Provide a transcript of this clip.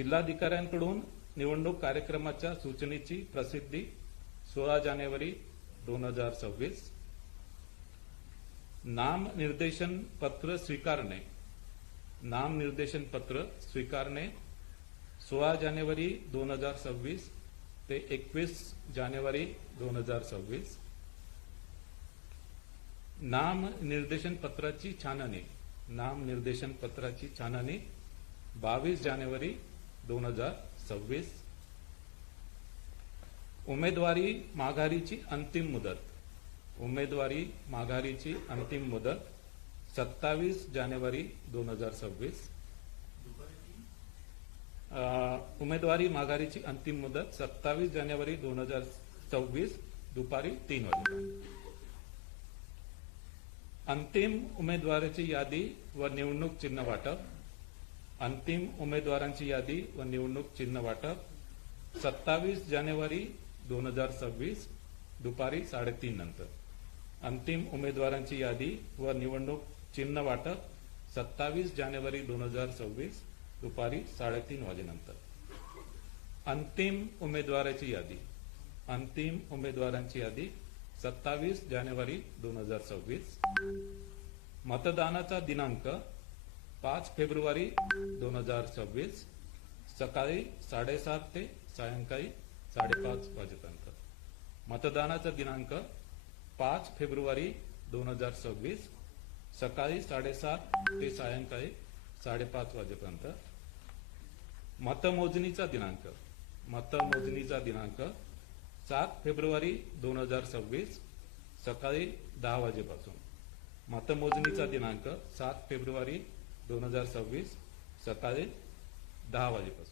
जिल्हाधिकाऱ्यांकडून निवडणूक कार्यक्रमाच्या सूचनेची प्रसिद्धी 16 जानेवारी 2026. नामनिर्देशन पत्र स्वीकारणे. नामनिर्देशन पत्र स्वीकारणे 16 जानेवारी 2026 ते 21 जानेवारी 2026. नामनिर्देशन पत्राची छाननी. नामनिर्देशन पत्राची छाननी 22 जानेवारी 2026. उमेदवारी माघारीची अंतिम मुदत. उमेदवारी माघारीची अंतिम मुदत 27 जानेवारी 2026. उमेदवारी माघारीची अंतिम मुदत 27 जानेवारी 2026 दुपारी 3 वाजता. अंतिम उमेदवाराची यादी व निवडणूक चिन्ह वाटप. अंतिम उमेदवारांची यादी व निवडणूक चिन्ह वाटप 27 जानेवारी 2026 दुपारी 3:30 नंतर. अंतिम उमेदवारांची यादी व निवडणूक चिन्ह वाटप 27 जानेवारी 2026 दुपारी 3:30 वाजेनंतर. अंतिम उमेदवाराची यादी. अंतिम उमेदवारांची यादी 27 जानेवारी 2026. मतदानाचा दिनांक 5 फेब्रुवारी 2026 सकाळी 7:30 ते सायंकाळी 5:30 वाजेपर्यंत. मतदानाचा दिनांक 5 फेब्रुवारी 2026 सकाळी 7:30 ते सायंकाळी 5:30 वाजेपर्यंत. मतमोजणीचा दिनांक. मतमोजणीचा दिनांक 7 फेब्रुवारी 2026 सकाळी 10 वाजेपासून. मतमोजणीचा दिनांक 7 फेब्रुवारी 2026 सकाळी 10 वाजेपासून.